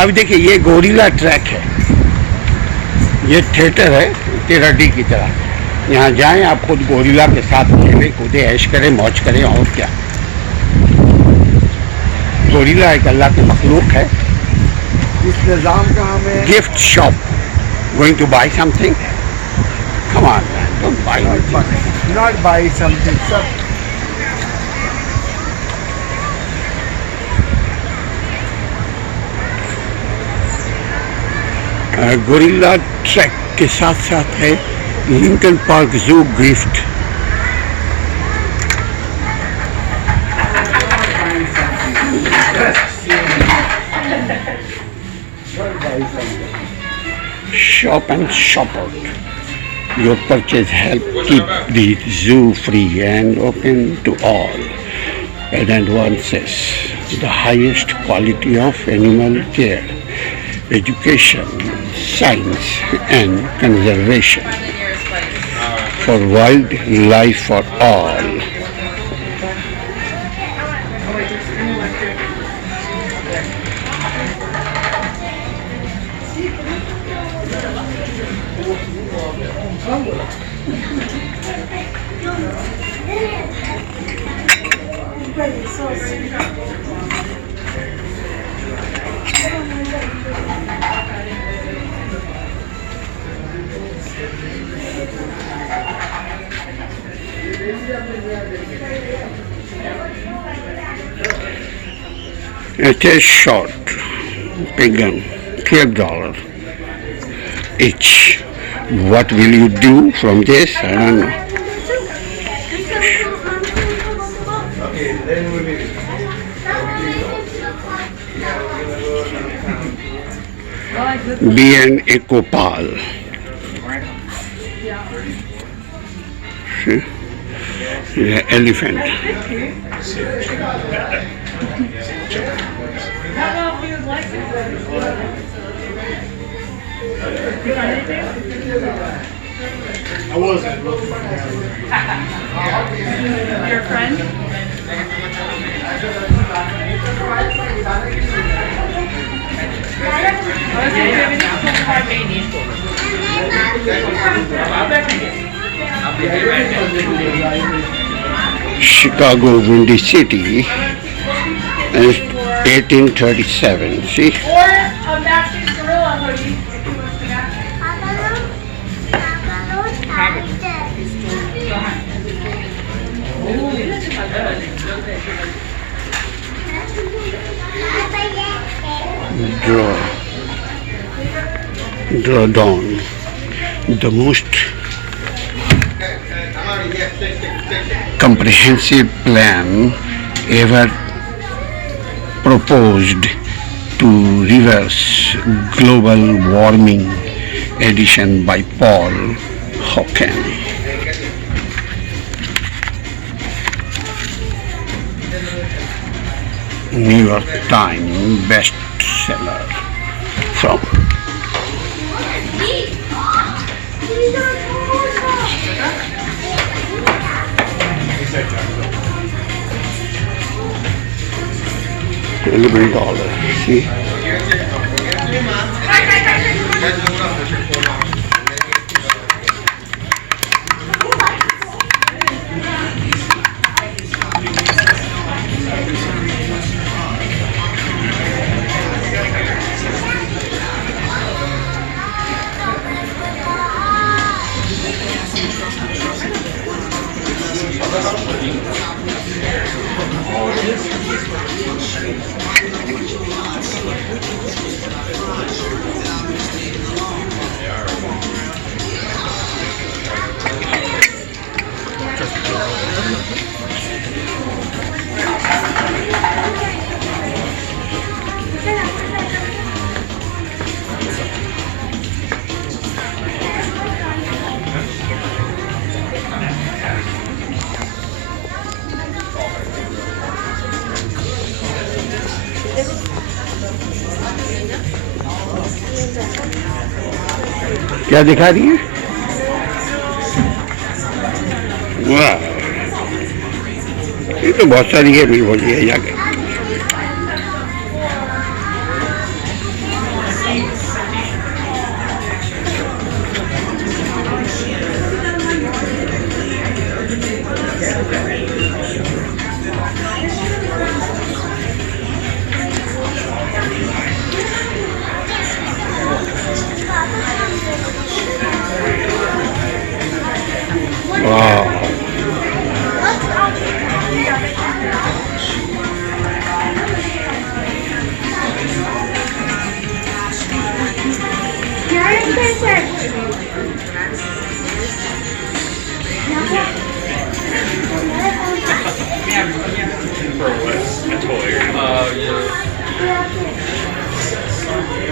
अब देखिए ये गोरिल्ला ट्रैक है, ये थिएटर है 13D की तरह। यहाँ जाएं आप खुद गोरिल्ला के साथ खेलें कूदें ऐश करें मौज करें और क्या। गोरिल्ला एक अल्लाह के मखलूक है। इस निज़ाम का हमें gift shop, going two by something, come on man, don't buy anything, not by something sir. Gorilla track के साथ साथ है लिंकन पार्क जू gift. Shop and shop out. Your purchase help keep the zoo free and open to all and advances the highest quality of animal care, education, science and conservation for wildlife for all. It is short, big gun, $12 each. What will you do from this? I don't know. Be an ecopal. See? The elephant. I wasn't. Your friend? Chicago, Windy City, 1837. See? Or a matching gorilla hoodie. Draw down the most comprehensive plan ever proposed to reverse global warming, edition by Paul Hawken. New York Times bestseller from $11. See? क्या दिखा रही है? वाह, ये तो बहुत सारी है, नहीं बोलिए जाके। fun.